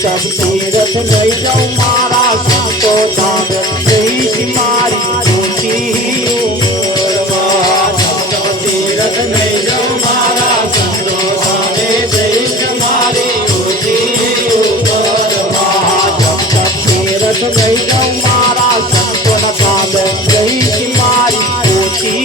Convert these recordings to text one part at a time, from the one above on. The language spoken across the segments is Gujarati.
सब तीरथ नहीं जाऊं मारा संतो धाम रही मारी छोटी सब तीरथ नहीं जाऊं मारा संतो धाम रही मारी छोटी सब तीरथ नहीं जाऊं मारा संतो धाम रही मारी छोटी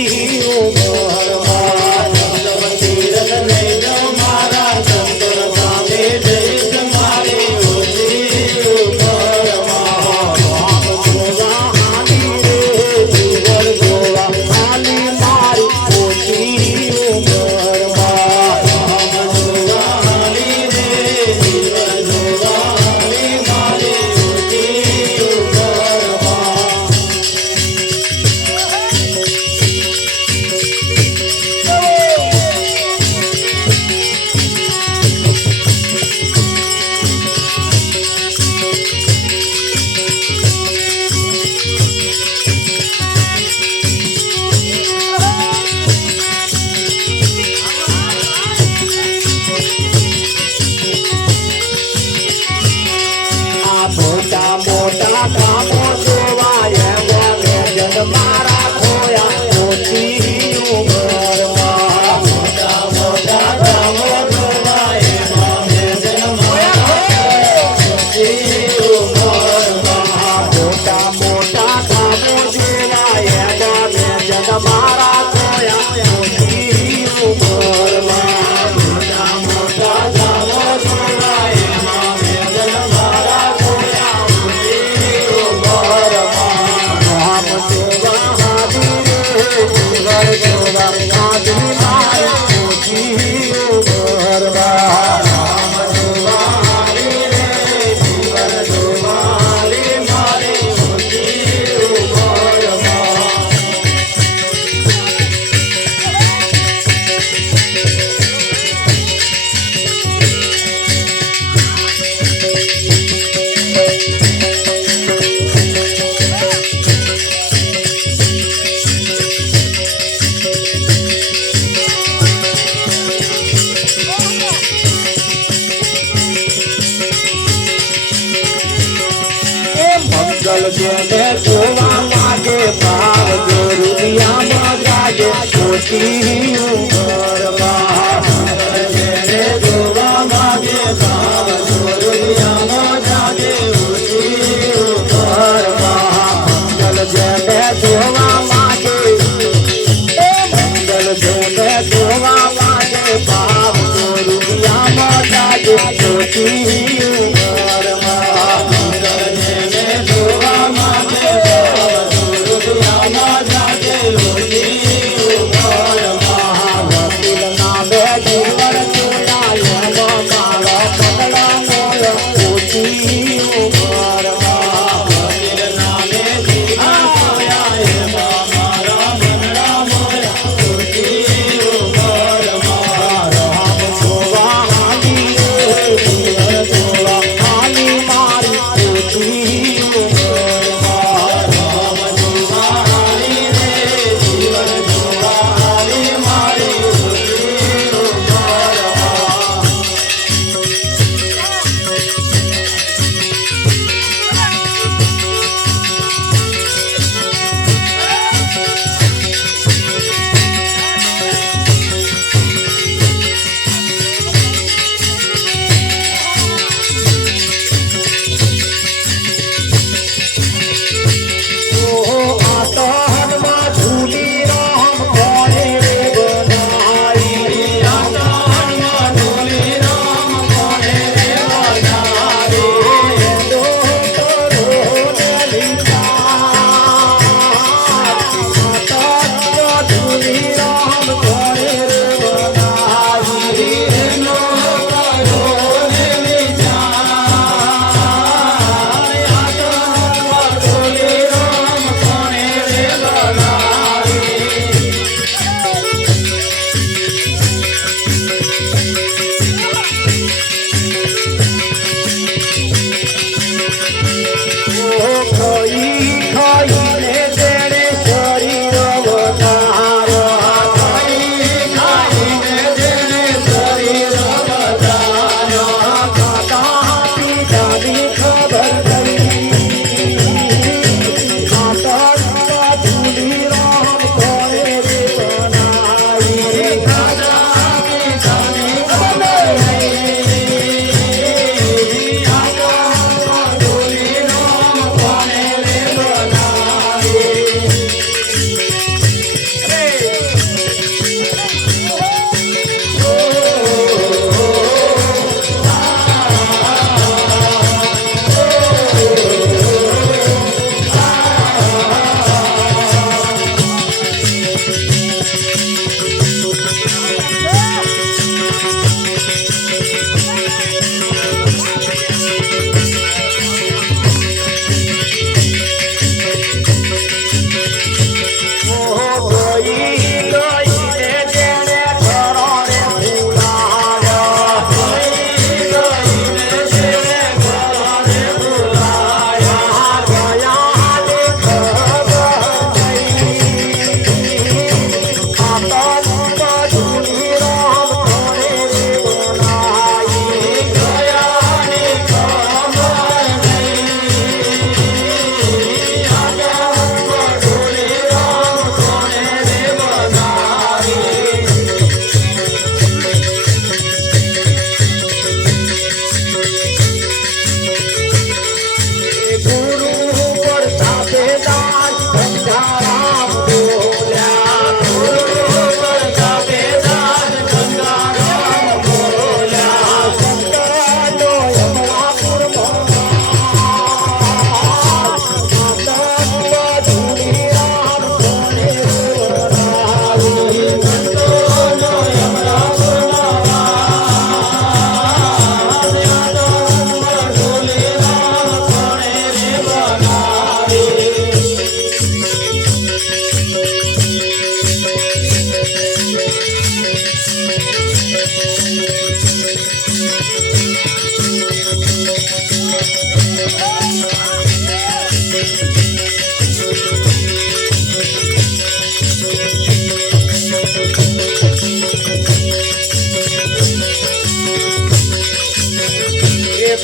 तीरथ नहीं जाऊं मारा संतो धाम रही मारी જોવા માટે ભાવ રૂપિયામાં ગાજે ખોટી ઉંમરમાં જોવા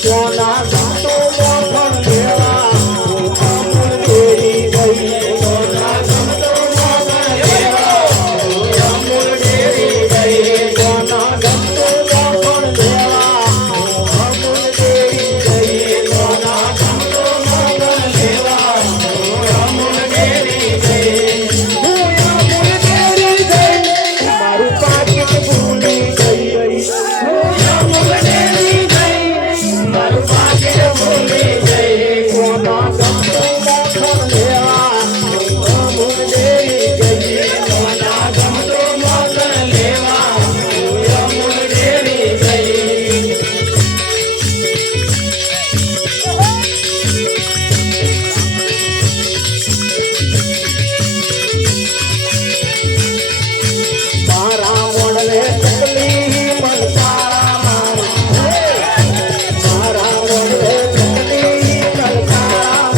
કોના સંતો મોખણ દેવા અમૂલ ડેરી ગઈ કોના સંતો મોખણ દેવા અમૂલ ડેરી ગઈ કોના સંતો મોખણ દેવા અમૂલ ડેરી ગઈ કોના સંતો મોખણ દેવા અમૂલ ડેરી ગઈ હું અમૂલ ડેરી ગઈ મારું પાકીટ ભૂલી ગઈ હું અમૂલ ડેરી મારું પાકીટ ભૂલી ગઈ કોના સંતો મોખણ લેવા અમૂલ ડેરી ગઈ કોના સંતો મોખણ લેવા અમૂલ ડેરી ગઈ મારા મોડલે ચકલી મન તારા મારા મોડલે ચકલી મન તારા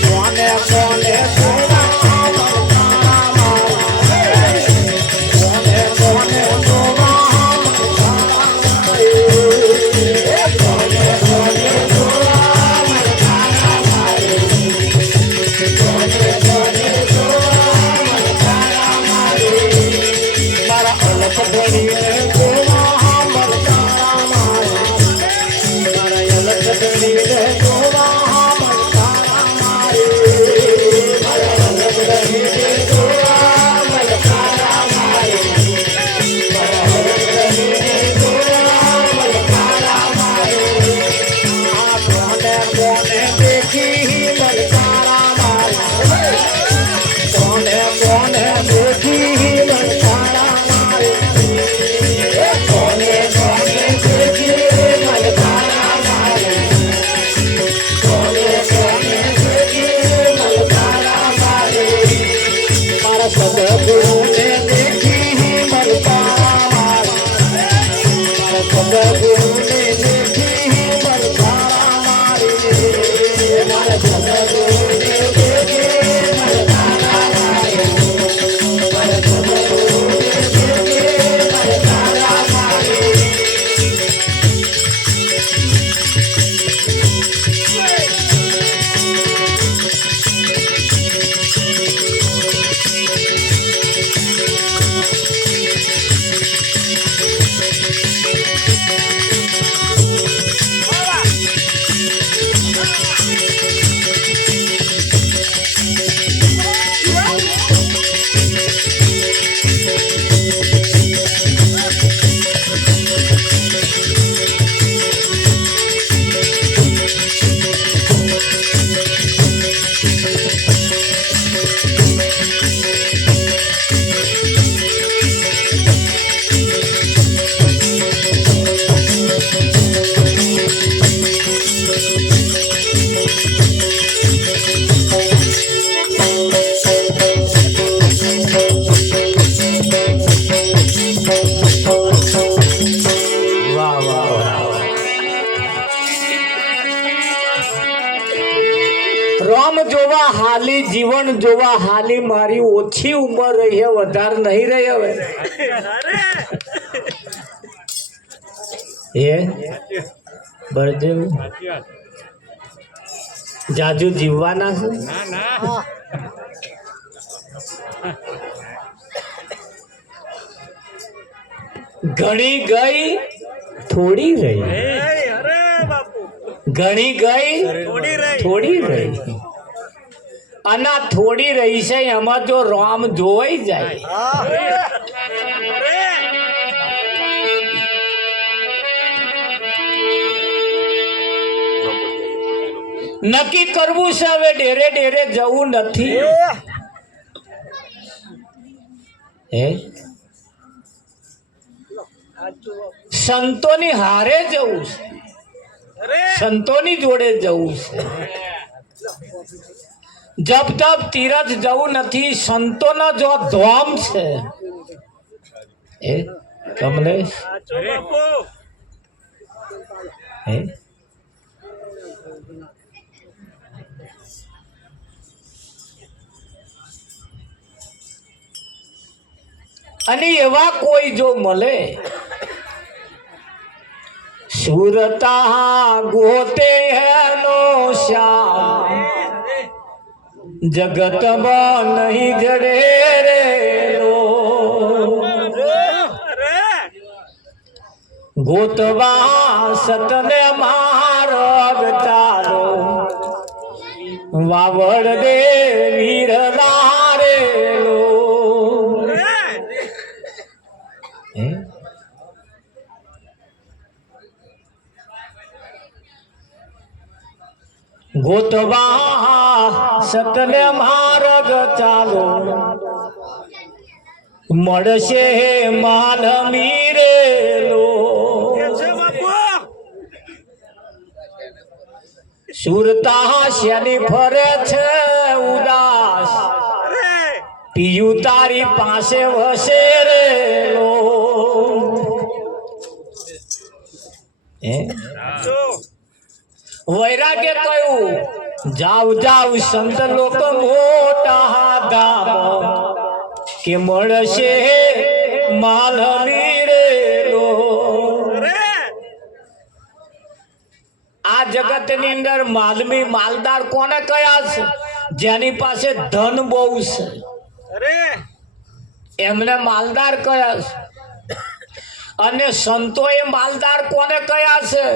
કોને કોને સોના મન તારા કોને કોને સોના મન મારા અલખ ધણીએ ગોવા મન તારા મારા અલખ ધણીએ ગોવા મન તારા મારા અલખ ધણીએ ગોવા મન તારા મારા અલખ ધણીએ ગોવા મન તારા કોને કોને દેખી મન તારા કોને કોને દેખી મન તારા કોને કોને દેખી મન તારા કોને કોને દેખી મન તારા મારા સદગુરુને દેખી મન તારા મારા સદગુરુને દેખી મન તારા મારા વાહ વાહ રામ જોવા હાલી જીવન જોવા હાલી મારી ઓછી ઉંમર રહી હે વધારે નહીં રહી હવે એ બળદેવ જાજુ જીવવાના છે ઘણી ગઈ થોડી રહી ઘણી ગઈ થોડી રહી અને આ થોડી રહી છે એમાં જો રામ જોવાઈ જાય નક્કી કરવું છે હવે ડેરે ડેરે જવું નથી હે સંતોની હારે જવું છે સંતોની જોડે જવું છે જપ તપ તીરથ જવું નથી સંતોનો જો ધામ છે એ કમલેશ હે અને એવા કોઈ જો મળે સુરતા ગોતે હેનો શ્યામ જગતમાં નહીં જડે રે ગોતવા સતને માર્ગ ચાલો વાવડ દે વીર લારેલો ગોતવા સતને માર્ગ ચાલો મળશે માલ મીરેલો સુરતા શેની ફરે છે ઉદાસ પિયુ તારી પાસે વસે રેલો વૈરાગ્ય કયું જાવ જાવ સંત લોક મોટા ધામ કે મળશે માલ મીરેલો આ જગત ની અંદર માલમી માલદાર કોને કયા છે જેની પાસે ધન બહુ છે એમને માલદાર કયા છે અને સંતો એ માલદાર કોને કયા છે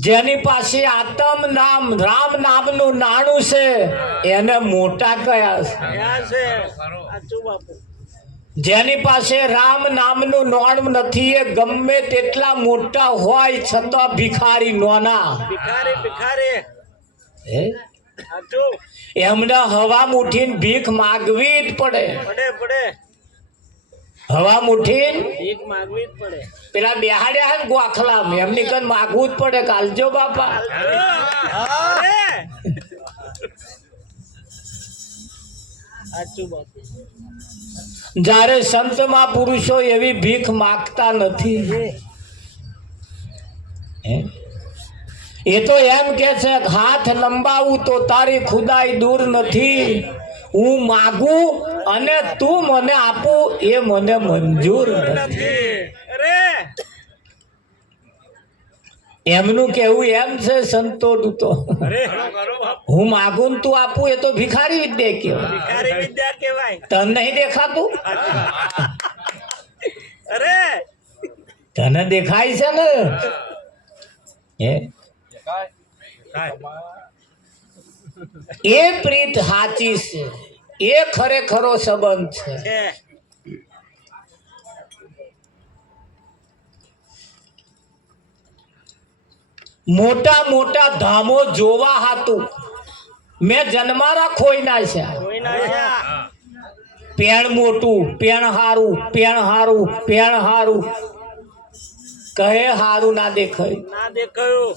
જેની પાસે આત્મ નામ રામ નામનું નાણું છે એને મોટા કયા છે જેની પાસે રામ નામનું નાણું નથી એ ગમે તેટલા મોટા હોય છતાં ભિખારી નોના એમને હવા મુઠીને ભીખ માગવી જ પડે હવા મુઠીને ભીખ માગવી જ પડે પેલા બેહાડ્યા ને ગોખલા એમની કન માગવું જ પડે કાલજો બાપા જ્યારે સંત મહાપુરુષો એવી ભીખ માગતા નથી એ તો એમ કે છે હાથ લંબાવું તો તારી ખુદાઈ દૂર નથી હું માગું અને તું મને આપું એ મને મંજૂર નથી એમનું કેવું એમ છે સંતોનું તો હું માગું તું આપું એ તો ભિખારી વિદ્યા કહેવાય તને નહીં દેખાતું તને દેખાય છે ને એ પ્રીત સાચી છે એ ખરેખરો સંબંધ છે મોટા મોટા ધામો જોવા હાતું મેં જન્મારા ખોઈ નાખ્યા પેણ મોટું પેણ હારું પેણ હારું પેણ હારું કહે હારું ના દેખાય. ના દેખાયું.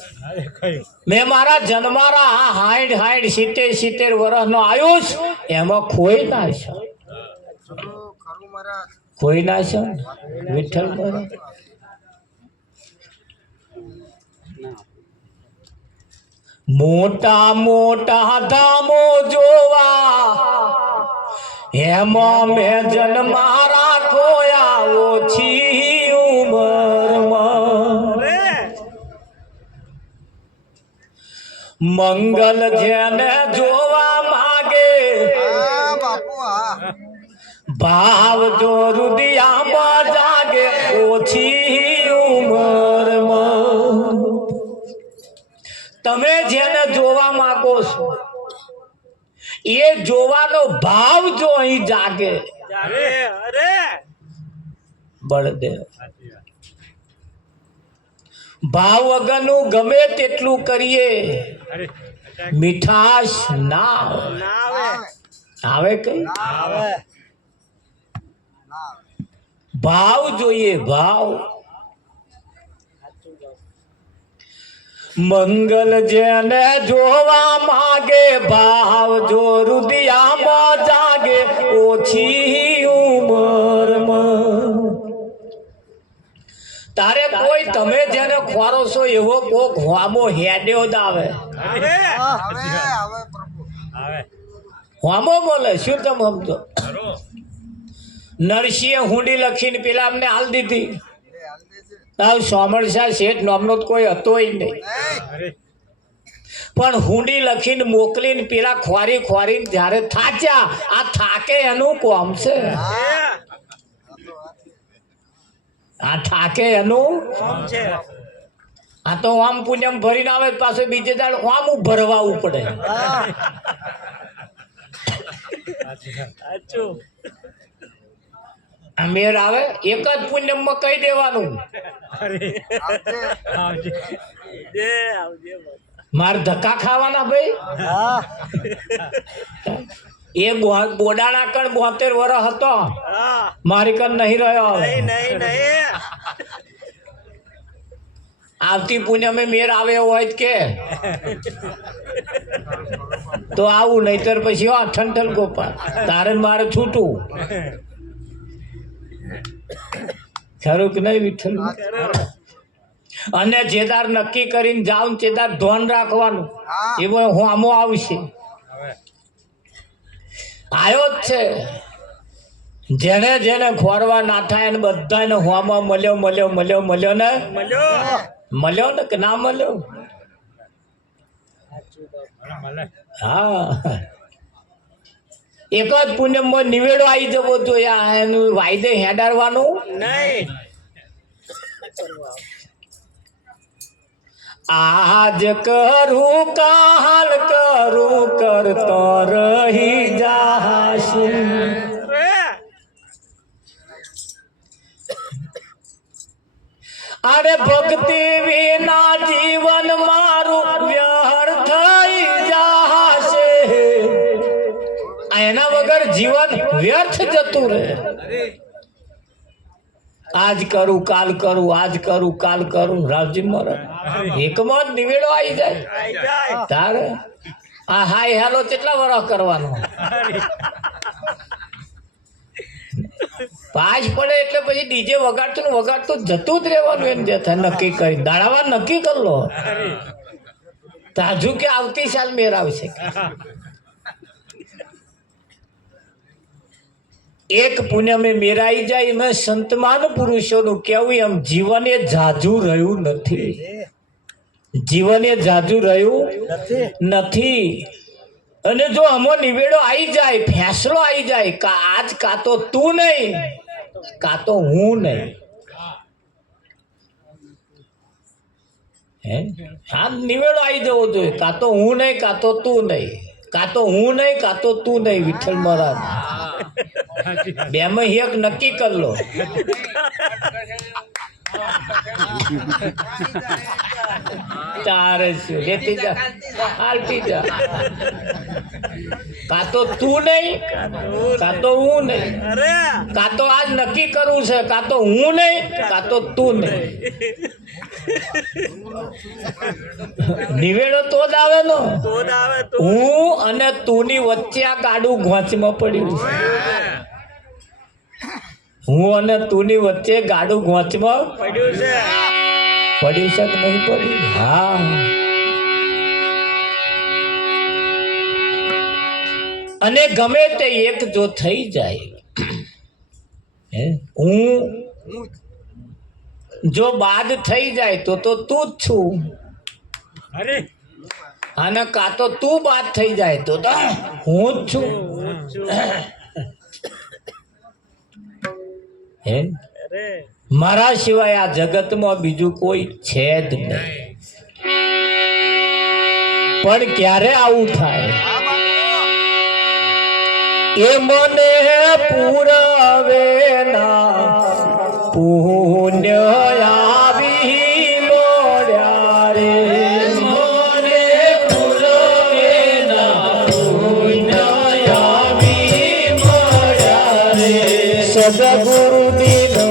મેં મારા જન્મારા આ 60 70 વર્ષ નો આયુષ એમાં ખોઈ ના છે, ખોઈ ના છે વિઠ્ઠલ મહારાજ. મોટા મોટા ધામો જોવા એમાં મેં જન્મારા ખોયા ઓછી ઉંમરમાં. મંગલ જેને જોવા માંગે ભાવ જો રુદિયામાં જાગે ઓછી ઉંમરમાં. તમે જેને જોવા માંગો છો એ જોવાનો ભાવ જો અહીં જાગે બળદેવ. ભાવ વગરનું ગમે તેટલું કરીએ મીઠાશ ના આવે. કઈ ભાવ જોઈએ, ભાવ. મંગલ જેને જોવા માંગે ભાવ જો રુદિયામાં જાગે ઓછી ઉંમરમાં. તારે કોઈ તમે જેને ખોરો છો એવો કોક હોમો હેડ્યો જ આવે. હોમો બોલે શું તમે સમજો? નરસિંહે હુંડી લખીને પેલા અમને હાલ દીધી. સોમણસા શેઠ નામનો કોઈ હતો નહીં, પણ હુંડી લખીને મોકલીને પેલા ખોરી ખોરીને જયારે થાચ્યા, આ થાકે એનું કોમ છે, આ થાકે એનું. આ તો આમ પુણ્યમ ભરીને આવે પાછું બીજે દાડ આમ ભરવાવું પડે. મેર આવે એક જ પુણ્યમાં કહી દેવાનું મારે ધક્કા ખાવાના ભાઈ. એ બોડાણા કણ 72 વર્ષ હતો, મારી કણ નહીં રહ્યો. આવતી પુણ્યમે મેર આવે એવો હોય કે તો આવું, નહીતર પછી ઠંઠલ ગોપાલ તારે મારે છૂટું. ખરું કે નહીં વિઠ્ઠલ? અને જેદાર નક્કી કરીને જાવ ને તેદાર ધ્યાન રાખવાનું, એવો હોમો આવશે. આવ્યો જ છે. જેને જેને ખોરવા ના થાય ને બધાને હોમો મળ્યો ને કે ના મળ્યો? હા, એક જ પુણ્યમાં નિવેડો આવી જવો જોઈએ. એનું વાયદે હેડારવાનું નહીં. આજ કરું કાલ કરું કરતો રહી જાશે. અરે ભક્તિ વિના જીવન મારું વ્યર્થ થઈ જાશે. એના વગર જીવન વ્યર્થ જતું રહે. આજ કરું કાલ કરું, આજ કરું કાલ કરું. રાવજી મહારાજ એકમાં જ નિવેડો આવી જાય. તારે આ હાય હેલો કેટલા વર્ષ કરવાનો? પાસ પડે એટલે પછી ડીજે વગાડતું જતું જ રહેવાનું. એમ જે થાય નક્કી કરી દાડાવા નક્કી કરી લો. તાજુ કે આવતી સાલ મેર આવશે. એક પુણ્યમે મેરાઈ જાય. મેં સંતમાન પુરુષોનું કેવું એમ જીવન એ જાજુ રહ્યું નથી. જીવન એ જાજુ રહ્યું નથી. અને જો અમો નિવેડો આવી જાય, ફેસલો આવી જાય, આજ કા તો તું નહીં કા તો હું નહીં. આ નિવેડો આવી જવો જોઈએ. કા તો હું નહીં કા તો તું નહીં, કા તો હું નહીં કા તો તું નહીં. વિઠ્ઠલ મહારાજ બેમાં એક નક્કી કરી લો. તારે શું લેતી જા હાલતી જા કાં તો તું નહીં કાં તો હું નહીં અરે કાં તો આજ નક્કી કરવું છે કાં તો હું નહીં કાં તો તું નહીં નિવેડો તો જ આવે ને તો જ આવે તો હું અને તુંની વચ્ચે આ ગાડું ઘોંચમાં પડ્યું છે હું અને તુંની વચ્ચે ગાડું ઘોંચમાં પડ્યું છે પડ્યું છે કે નહીં પડ્યું હા અને ગમે તે એક જો થઈ જાય હું જો બાદ થઈ જાય તો તું જ છું અરે અને કાં તો તું બાદ થઈ જાય તો હું જ છું હે અરે મારા સિવાય આ જગતમાં બીજું કોઈ છે જ નહીં પણ ક્યારે આવું થાય એ મને પૂરવે ના પુણ્ય આવી મોડ્યા રે મને પૂરવે ના પુણ્ય આવી મોડ્યા રે સદગુરુ દીનો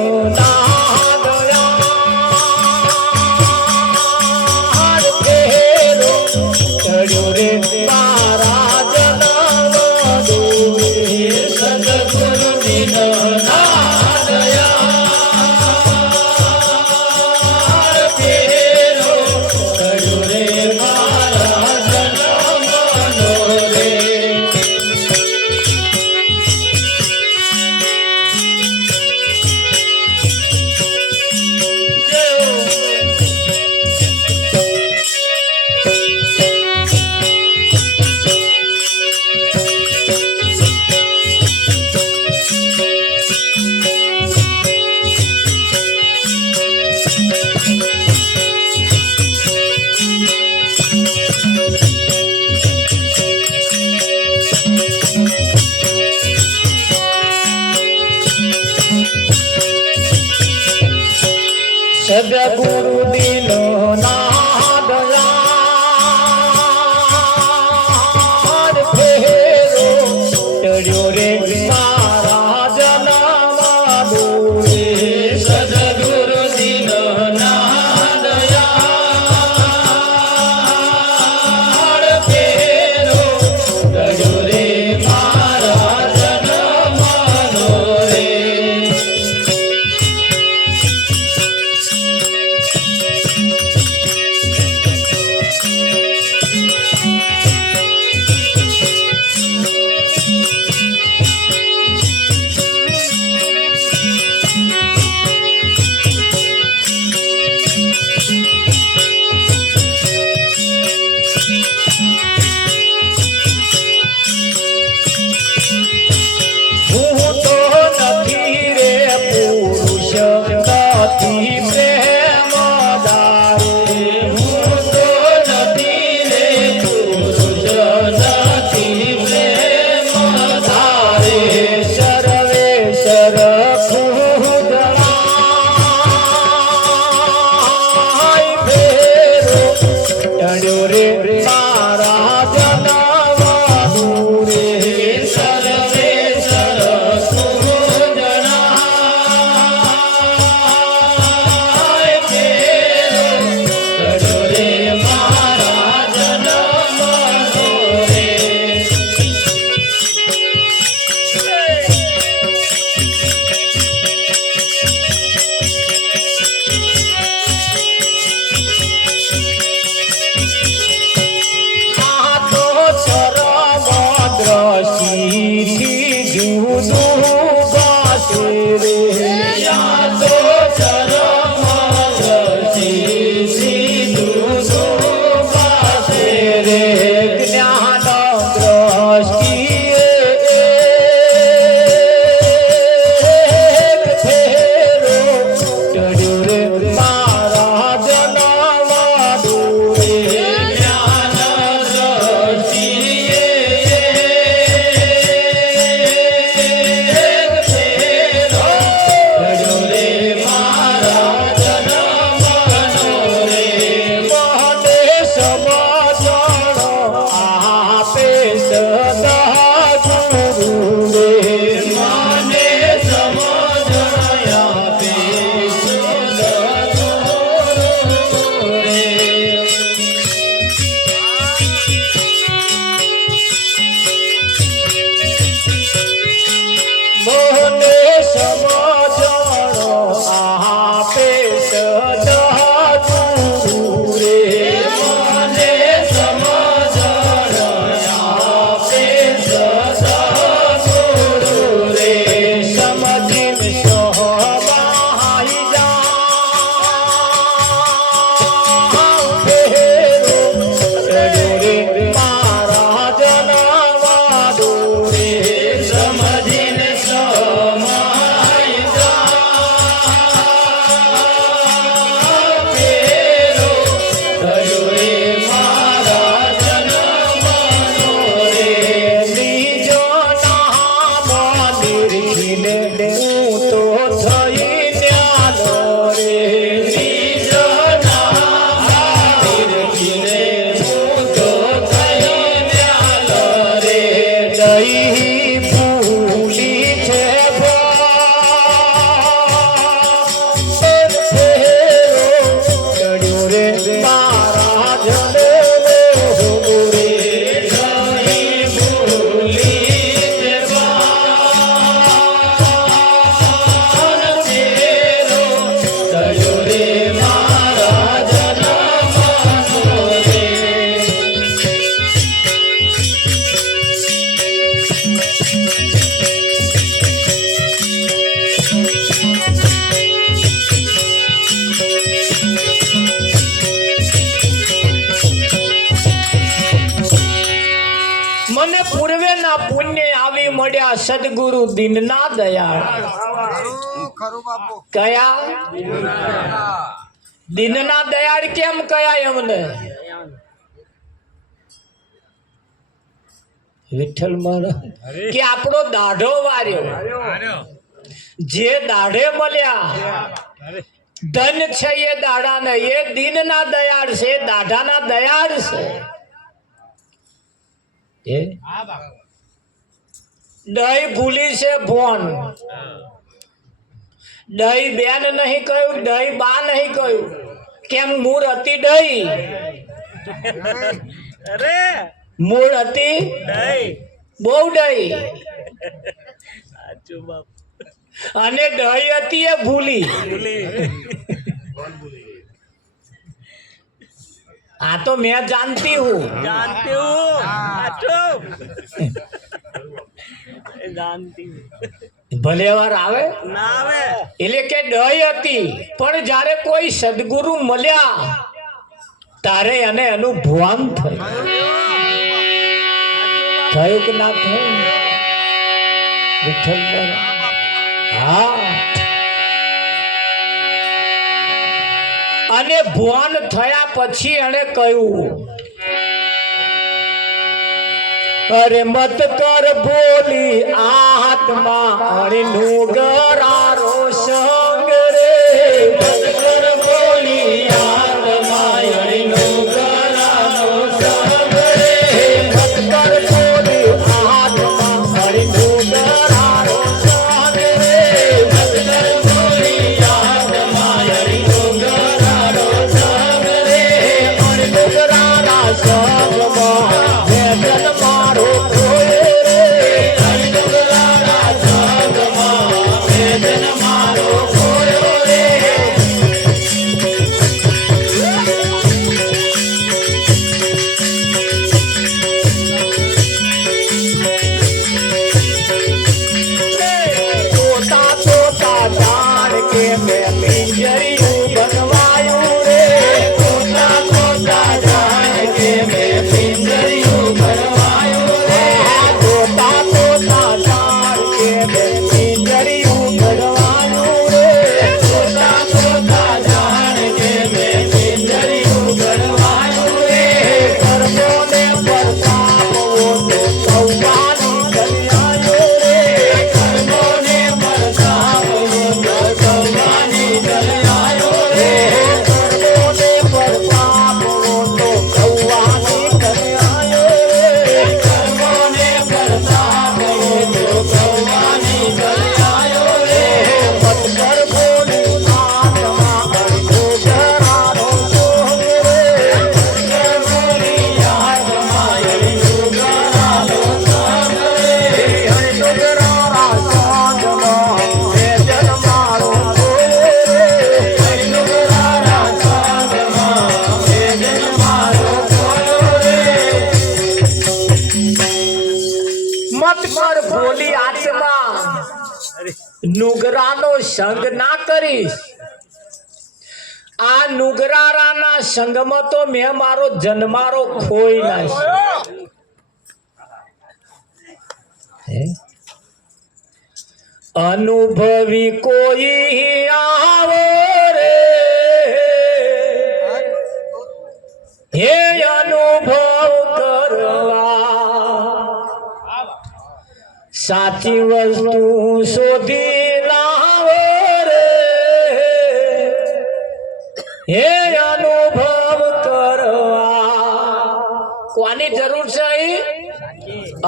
સદગુરુ દીનો નાદ ફેરો ચડ્યો રે મારા જન્મ દોરે સદગુરુ દીનો નાદ ફેરો ચડ્યો રે મારા જન્મ દોરે હું તો નથી રે પુરુષ નથી પ્રેમદારે હું તો નથી રે પુરુષ નથી પ્રેમદારે સર્વે સરખું ફેરો ટળ્યો રે મારા જનમ દૂરે સર્વે સરખું જણાય ફેરો ટળ્યો રે મારા જનમ દૂરે મને પૂર્વેના પુણ્ય આવી મળ્યા સદગુરુ દીનના દયાળ. કયા દીનના દયાળ કેમ કયા એમને? વિઠ્ઠલ મહારાજ કે આપણો દાઢો વાર્યો, જે દાઢે મળ્યા ધન છે એ દાઢા ને, એ દીનના દયાળ છે, દાઢાના દયાળ છે. એ દહીં ભૂલી છે ફોન, દહીં બેન નહીં કહ્યું, દહીં બા નહીં કહ્યું. કેમ? મૂળ હતી દહીં, અરે મૂળ હતી નહીં બહુ દહીં, સાચું બાપ અને દહીં હતી એ ભૂલી. ભૂલી આ તો મેં જાણતી હું. जानती हूँ साचुं जानती हूँ ભલે વાર આવે ना आवे એટલે કે દહીં હતી, પણ જ્યારે કોઈ સદગુરુ મળ્યા તારે એને એનું ભાન થયું કે ના થયું? વિઠ્ઠલ મહારાજ. હા, અને ભાન થયા પછી એને કહ્યું, અરે મત કર બોલી આત્મા અણનું ગરારો સંગ રે. મત કર બોલી આત્મા અણનું ગરારો સંગ રે. મત કર બોલી આત્મા અણનું ગરારો સંગ રે. મત કર બોલી આત્મા અણનું ગરારો સંગ રે. અણનું ગરારા સંગમાં વેદન મારો ખોયો રે. અણનું ગરારા સંગમાં વેદન મારો ખોયો રે. તોતા તોતા જાણ કે મેં પિંજરિયું બનવાયું રે. તોતા તોતા જાણ કે મેં પિંજરિયું બનવાયું રે. તોતા તોતા જાણ કે મેં પિંજરિયું બનવાયું રે. તોતા તોતા જાણ કે મેં પિંજરિયું બનવાયું રે. કર્મોને પરતાપવો તો સૌવાની કલ્યાણો રે. કર્મોને પરતાપવો તો સૌવાની કલ્યાણો રે. કર્મોને પરતાપવો તો સૌવાની કલ્યાણો રે. કર્મોને પરતાપવો તો સૌવાની કલ્યાણો રે. મત કર બોલી આત્મા અણનો ગરારો સંગ રે. મત કર બોલી આત્મા અણનો ગરારો સંગ રે. અણનો ગરારા સંગમાં વેદન મારો ખોયો રે. અણનો ગરારા સંગમાં વેદન મારો ખોયો રે. મત કર બોલી આત્મા નુગરાનો સંગ ના કરીશ. આ નુગરારાના સંગમાં તો મેં મારો જન્મારો ખોઈ નાખ્યો. હે? અનુભવી કોઈ આવો રે. હે અનુભવ કરવા સાચી વસ્તુ શોધી લાવો રે. હે અનુભવ કરવા કોની જરૂર છે?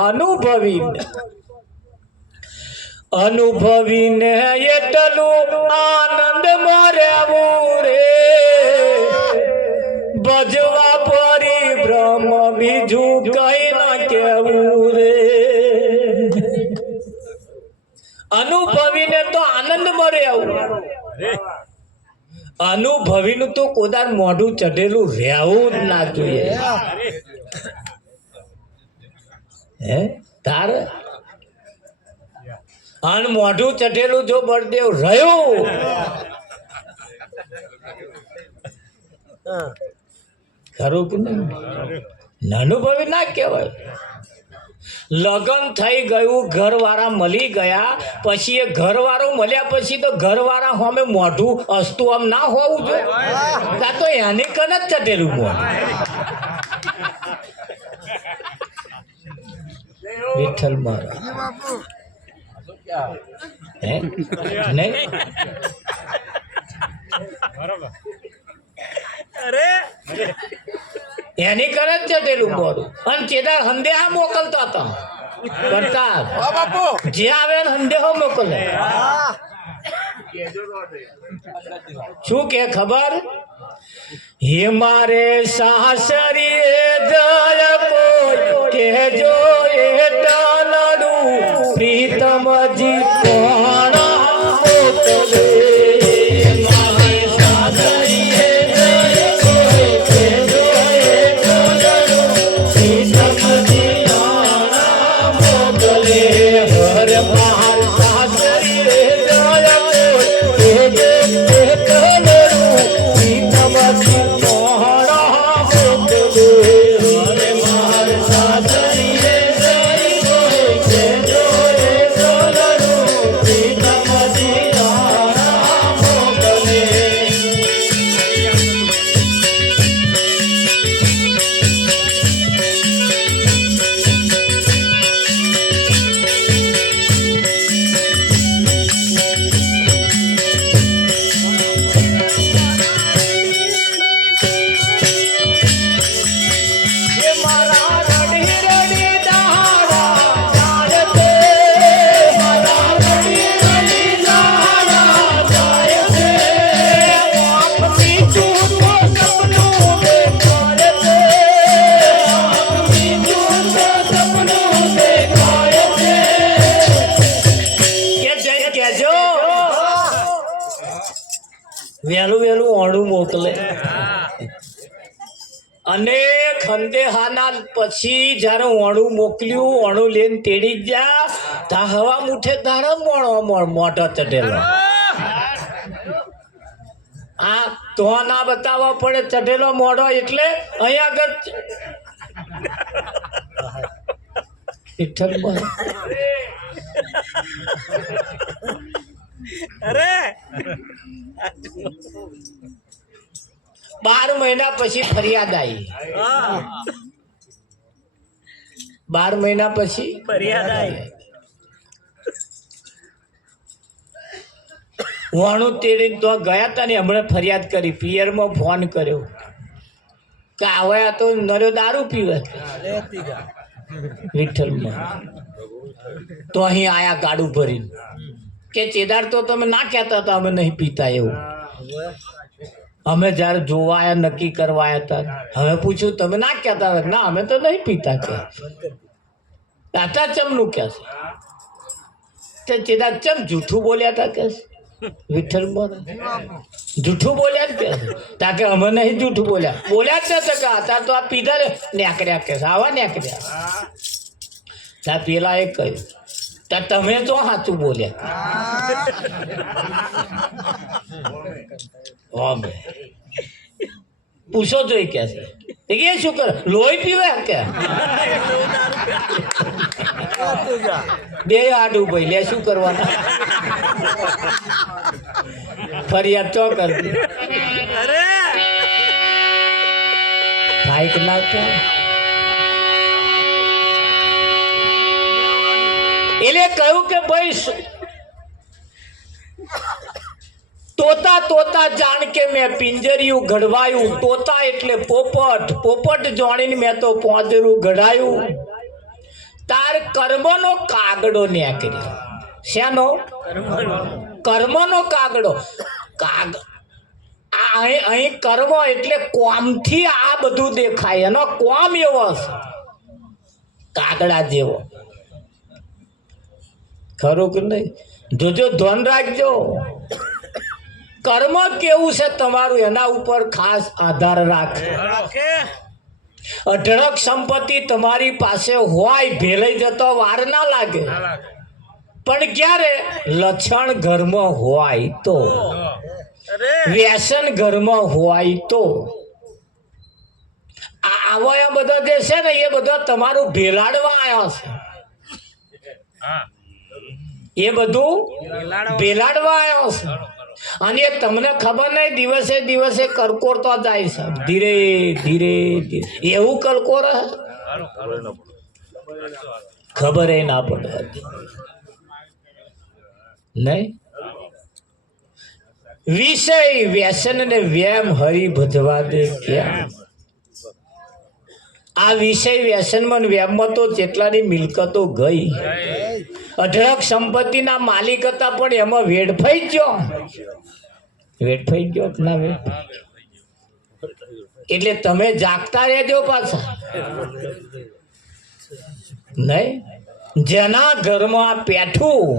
અનુભવી. અનુભવીને એટલું આનંદ રહેવું રે. ભજવા પરિભ્રમ બીજું કઈ ના કેવું રે. અનુભવીને તો આનંદ રહેવું. અનુભવીનું તો કોદાર મોઢું ચઢેલું રહેવું જ ના જોઈએ. હે તાર અન મોઢું ચઢેલું જો બળદેવ રહ્યું ખરું કે નહીં? નાનું ભવી ના કહેવાય. લગ્ન થઈ ગયું, ઘરવાળા મળી ગયા, પછી એ ઘરવાળો મળ્યા પછી તો ઘરવાળા સામે મોઢું હસતું આમ ના હોવું જોઈએ. તા તો એની કન જ ચટેલું મોઢું. વિઠ્ઠલ મારા હે નહીં અરે એની કર જ ચટેલું મોઢું. અને ચેદાર સંદેહા મોકલતા હતા કરતા જે આવે ને સંદેહો મોકલે. શું કે ખબર? હે મારે સાસરીએ જય કોઈ કહેજો એ ટાલડું પ્રીતમજી કોણ મોકલે. મારે સાસરીએ જય કોઈ કહેજો એ ટાલડું પ્રીતમજી કોણ મોકલે. હર માર સાસરીએ જય કોઈ કહેજો એ ટાલડું પ્રીતમજી કોણ મોકલે. હર માર સાસરીએ જય કોઈ કહેજો એ ટાલડું પ્રીતમજી કોણ મોકલે. એ મારા રડી રડી દાડા જાય છે, મારા રડી રડી દાડા જાય છે. આંખથી જૂઠો સપનું દેખાય છે, આંખથી જૂઠો સપનું દેખાય છે. કે જય કહેજો વહેલું વહેલું ઓણું મોકલે. અને ખંદેહાના પછી જ્યારે ઓણું મોકલ્યું, ઓણું લઈને તેડી જા તા હવા મુઠે તારા મોઢો ચઢેલો. આ તો ના બતાવવા પડે ચઢેલો મોઢો એટલે અહીંયા આગળ વિઠ્ઠલ અરે 12 મહિના પછી ફરિયાદ આવી. હા 12 મહિના પછી ફરિયાદ આવી. વાણું તેડીને તો ગયા હતા ને હમણાં ફરિયાદ કરી. પિયરમાં ફોન કર્યો કે આવ્યા તો નર્યો દારૂ પીવે. વિઠ્ઠલમાં તો અહીં આયા ગાડું ભરીને કે ચેદાર તો તમે ના કહેતા હતા અમે નહીં પીતા એવું. અમે જ્યારે જોવા આવ્યા નક્કી કરવા આવ્યા હતા, હવે પૂછ્યું તમે ના કહેતા હતા? ના અમે તો નહીં પીતા. કે આટા ચમનું કે છે ચેદાર ચમ જૂઠું બોલ્યા હતા કે વિઠ્ઠલ જૂઠું બોલ્યા જ કે તાકે અમે નહીં જૂઠું બોલ્યા. બોલ્યા જ નતા કે હતા તો આ પીધા ને નેકર્યા કે આવા નેકર્યા. ત્યાં પેલા એ કહ્યું તા તમે તો સાચું બોલ્યા. અમે પૂછો જોઈ કે છે કે શું કરે લોહી પીવે કે બે આડું ભાઈ લે શું કરવાના. ફરિયાદ તો કરતી અરે ભાઈ કે ના થાય. એટલે કહ્યું કે ભાઈ તોતા તોતા જાણ કે મેં પિંજરિયું ઘડવાયું. તોતા એટલે પોપટ, પોપટ જાણીને મેં તો પોંજરું ઘડાયું. તાર કર્મનો કાગડો નીકળ્યો. શેનો? કર્મનો કાગડો. અહીં કર્મ એટલે કોમથી આ બધું દેખાય. એનો કોમ એવો છે કાગડા જેવો. ખરું કે નહીં? જોજો ધ્યાન રાખજો. કર્મ કેવું છે તમારું એના ઉપર ખાસ આધાર રાખે. અઢળક સંપત્તિ તમારી પાસે હોય, ભેલાઈ જતો વાર ના લાગે. પણ ક્યારે લક્ષણ ઘરમાં હોય તો, વ્યસન ઘરમાં હોય તો, આવા બધા જે છે ને એ બધા તમારું ભેલાડવા આવ્યા છે. એ બધું ભેલાડવા આવ્યો છે. અને એ તમને ખબર નહીં દિવસે દિવસે કરકોરતો જાય છે ધીરે ધીરે ધીરે. એવું કરકોર ખબર એ ના પડે નહીં. વિષય વ્યસન ને વ્યમ હરી ભજવા દે ક્યાં. આ વિષય વ્યસનમાં ને વ્યમમાં તો જેટલાની મિલકતો ગઈ. અઢળક સંપત્તિના માલિક હતા પણ એમાં વેડફાઈ ગયો. વેડફાઈ ગયો ના વેડ. એટલે તમે જાગતા રહેજો પાછા નહીં. જેના ઘરમાં પેઠું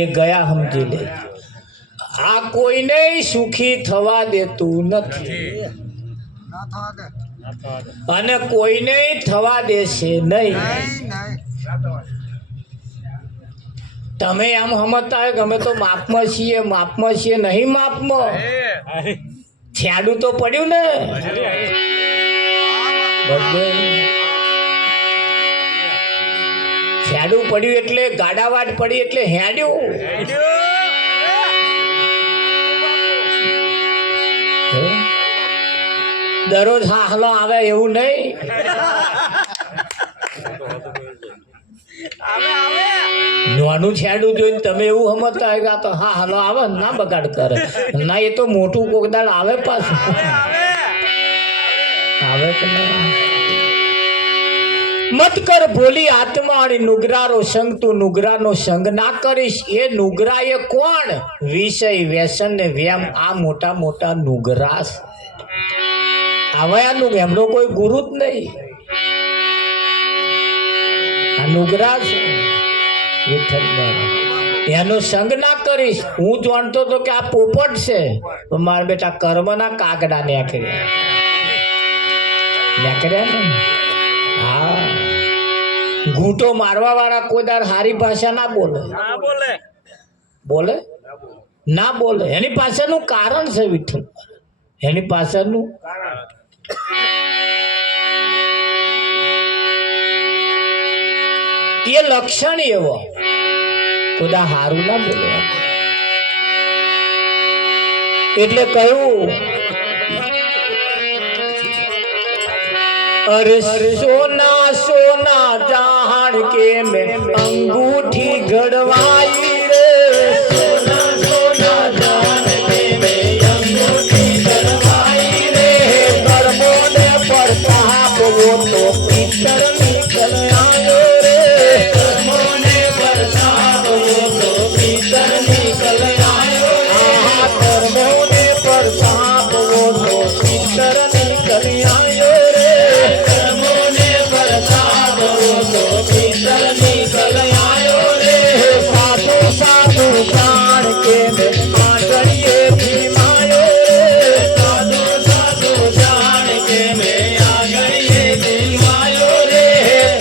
એ ગયા સમજી લે. આ કોઈને સુખી થવા દેતું નથી અને કોઈને થવા દેશે નહીં. તમે એમ સમજતા હોય કે અમે તો માપમાં છીએ નહીં માપમાં. છેડું તો પડ્યું ને બધું. છેડું પડ્યું એટલે ગાડાવાટ પડી એટલે હેડ્યું. દરરોજ હાલો આવે એવું નહીં. નાનું છેડું જોઈને તમે એવું સમજતા હોય કે આ તો હાલો આવે ના બગાડ કરે. ના, એ તો મોટું કોકદાળ આવે પાછું આવે કે ના. મત કર ભોલી આત્મા અને નુગરારો સંગ. તું નુગરાનો સંગ ના કરીશ. એ નુગરા એ કોણ? વિષય વ્યસન ને વ્યમ. આ મોટા મોટા નુગરા આવાયાનું એમનો કોઈ ગુરુ જ નહીં. આ નુગરા છે એનો સંગ ના કરીશ. હું જાણતો હતો કે આ પોપટ છે તો મારા બેટા કર્મના કાગડા નીકળ્યા ને. હા, ઘૂંટો મારવા વાળા કોઈ દાર હારી ભાષા ના બોલે. બોલે ના બોલે. એની પાછળનું કારણ છે વિઠ્ઠલ. એની પાછળનું એ લક્ષણ એવો ખુદા હારું ના બોલે. એટલે કહ્યું અરે સોના સોના જાણ કે મેં અંગૂઠી ઘડવાઈ રે. સોના સોના જાણ કે મેં અંગૂઠી ઘડવાઈ રે. કર્મોને પ્રતાપ વો તો પિતર નીકળ આયો રે. કર્મોને પ્રતાપ વો તો પિતર નીકળ આયો રે. કર્મોને પ્રતાપ વો તો પિતર નીકળ આયો. प्राण के में आगड़िए भीमायो रे. साधु साधु जान के में आगड़िए भीमायो रे.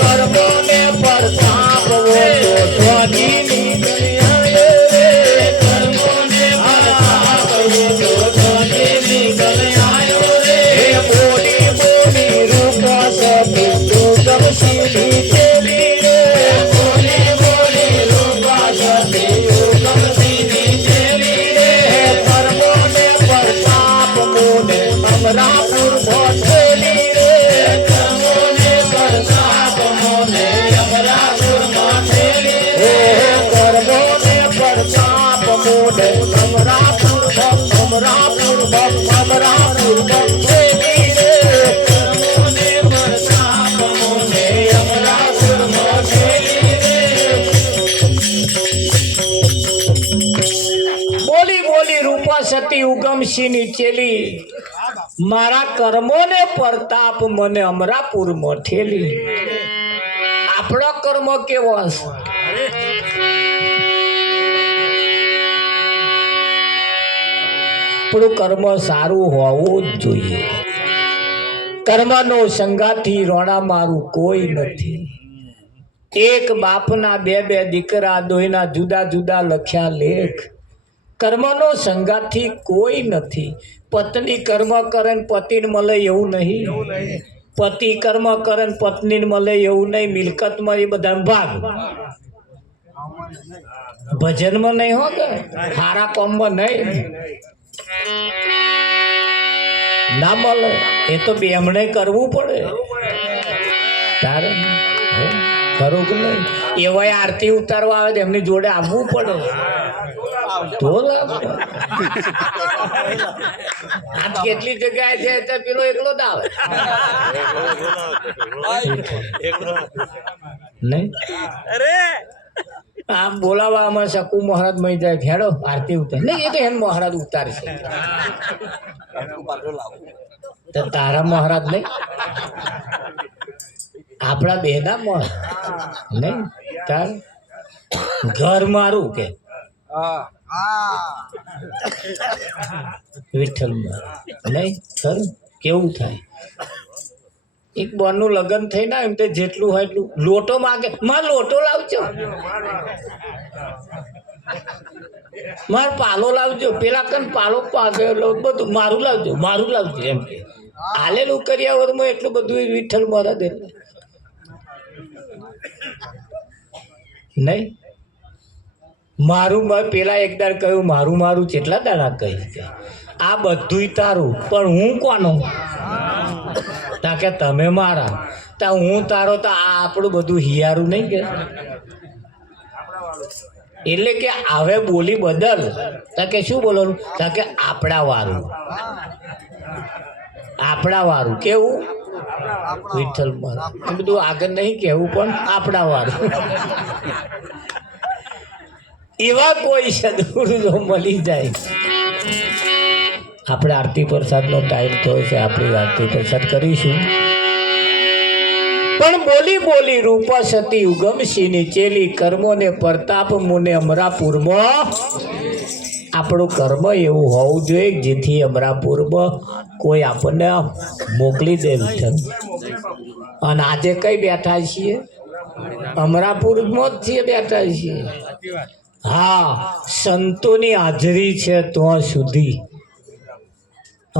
कर्मों ने प्रताप वो तो ध्वनि निकल आयो रे. कर्मों ने प्रताप वो तो ध्वनि निकल आयो रे. बोली बोली रूप सभी दुर्गम सीधी चली रे. बोली बोली रूप सभी अमरापुर भोसली रे. कर्मोने प्रताप मोने अमरापुर भोसली रे. कर्मोने प्रताप मोने अमरापुर भोसली रे. कर्मोने प्रताप मोने अमरापुर भोसली रे. बोली बोली रूपा सती उगम सिंह चेली. મારા કર્મોને પ્રતાપ મને અમરાપુરમાં ઠેલી. આપણો કર્મ કેવો હશે? આપણું કર્મ સારું હોવું જ જોઈએ. કર્મનો સંગાથી રોણા મારું કોઈ નથી. એક બાપના બે બે દીકરા દોયના જુદા જુદા લખ્યા લેખ. કર્મનો સંગાથી કોઈ નથી. પત્ની કર્મ કરે ને પતિને મળે એવું નહીં. પતિ કર્મ કરે ને પત્નીને મળે એવું નહીં. મિલકતમાં એ બધા ભાગ ભજનમાં નહીં હો કે સારા કોમમાં નહીં ના મળે. એ તો બેમણે કરવું પડે તારે ખરું કે નહીં. એવાય આરતી ઉતારવા આવે તો એમની જોડે આવવું પડે તો લાભ. આજ કેટલી જગ્યાએ છે તો પેલો એકલો જ આવે નહીં. અરે આમ બોલાવવામાં શકુ મહારાજ મળી જાય ખેડો આરતી ઉતાર નહીં. એ તો એમ મહારાજ ઉતારશે તો તારા મહારાજ નહીં આપણા બેના મહારાજ નહીં. તાર ઘર મારું કે વિઠ્ઠલ નહીં ખરું કેવું થાય. એક બોનનું લગ્ન થઈ ના એમ તે જેટલું હોય એટલું લોટો માગે માર લોટો લાવજો માર પાલો લાવજો પેલા કન પાલો પાકે બધું મારું લાવજો એમ કે હાલેલું કર્યાવરમાં એટલું બધું વિઠ્ઠલ મહારાજ એટલે નહીં. મારું પેલા એકદાર કહ્યું મારું કેટલા દાડા કહી આ બધું તારું પણ હું કોનો તા કે તમે મારા તા હું તારો તો આ આપણું બધું હિયારું નહીં કે એટલે કે હવે બોલી બદલ તા કે શું બોલવાનું તા કે આપણા વારું કેવું વિઠ્ઠલ મારા એ બધું આગળ નહીં કહેવું પણ આપણા વારું. એવા કોઈ સદગુરુ જો મળી જાય. આપણે આરતી પ્રસાદનો ટાઈમ થયો છે. આપણે આરતી પ્રસાદ કરીશું પણ બોલી રૂપ સતી ઉગમસિંહની ચેલી કર્મોને પ્રતાપ મુને અમરાપુરમાં આપણું કર્મ એવું હોવું જોઈએ જેથી અમરાપુરમાં કોઈ આપણને મોકલી દે વિઠ્ઠલ. અને આજે કઈ બેઠા છીએ અમરાપુરમાં જ છીએ બેઠા છીએ. હા સંતોની હાજરી છે ત્યાં સુધી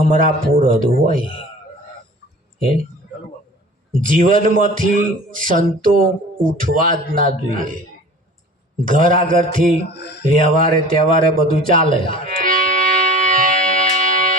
અમરાપુર હતું હોય. જીવનમાંથી સંતો ઉઠવા જ ના જોઈએ. ઘર આગળથી વ્યવહારે તહેવારે બધું ચાલે